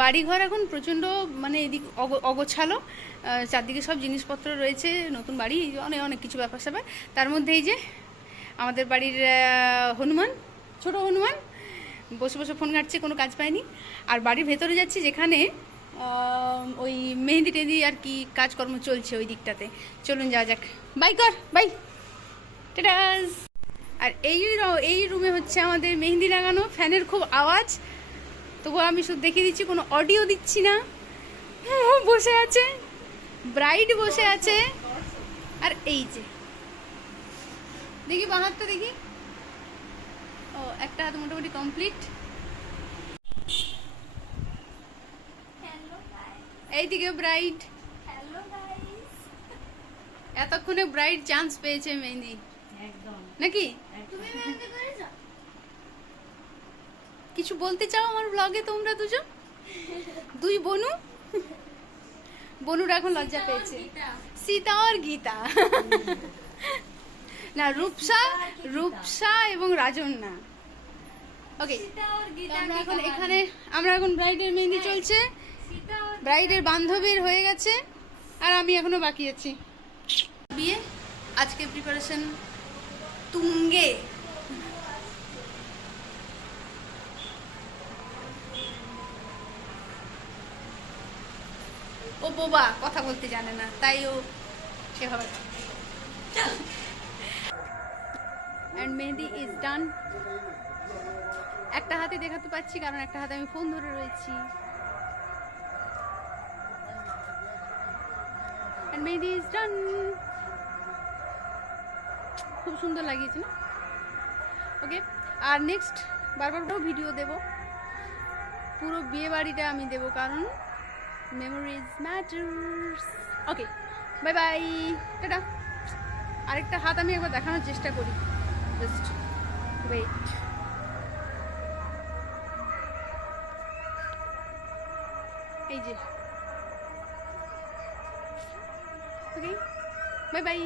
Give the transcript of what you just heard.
বাড়িঘর এখন প্রচণ্ড মানে এদিক অগোছালো, চারদিকে সব জিনিসপত্র রয়েছে, নতুন বাড়ি অনেক অনেক কিছু ব্যাপার স্যাপার। তার মধ্যে এই যে আমাদের বাড়ির হনুমান, ছোট হনুমান বসে বসে ফোন ঘাঁটছে, কোনো কাজ পায়নি। আর বাড়ির ভেতরে যাচ্ছি যেখানে ওই মেহেন্দি টেহেন্দি আর কি কাজকর্ম চলছে ওই দিকটাতে। চলুন যাওয়া যাক। বাই কর, বাই, টাটাস। আর এই রুমে হচ্ছে আমাদের মেহেন্দি লাগানো, ফ্যানের খুব আওয়াজ, তবুও আমি শুধু দেখিয়ে দিচ্ছি, কোনো অডিও দিচ্ছি না। বসে আছে, ব্রাইড বসে আছে। আর এই যে দেখি বাঁ হাতটা দেখি, ও একটা হাত মোটামুটি কমপ্লিট। এইদিকে ব্রাইড, এতক্ষণে ব্রাইড চান্স পেয়েছে মেহেন্দি নাকি? কিছু বলতে চাও আমার ব্লগে তোমরা দুজন? দুই বনুরা এখন লজ্জা পেয়েছে। সীতা আর গীতা না, রূপসা এবং রাজন না। ওকে, আমরা এখন ব্রাইডের মেহেন্দি চলছে, ব্রাইডের বান্ধবীর হয়ে গেছে, আর আমি এখনো বাকি আছি। বিয়ে আজকে প্রিপারেশন তুঙ্গে। ও বোবা, কথা বলতে জানে না, তাই ও সেভাবে। And mehndi is done. একটা হাতে দেখাতে পাচ্ছি কারণ একটা হাতে আমি ফোন ধরে রয়েছি। And mehndi is done. খুব সুন্দর লাগিয়েছে না? ওকে, আর নেক্সট বারবারটাও ভিডিও দেব, পুরো বিয়ে বাড়িটা আমি দেব, কারণ মেমোরিজ ম্যাটার্স। ওকে, বাই বাই, টাটা। আরেকটা হাত আমি একবার দেখানোর চেষ্টা করি, জাস্ট ওয়েট। এই যে, ওকে, বাই বাই।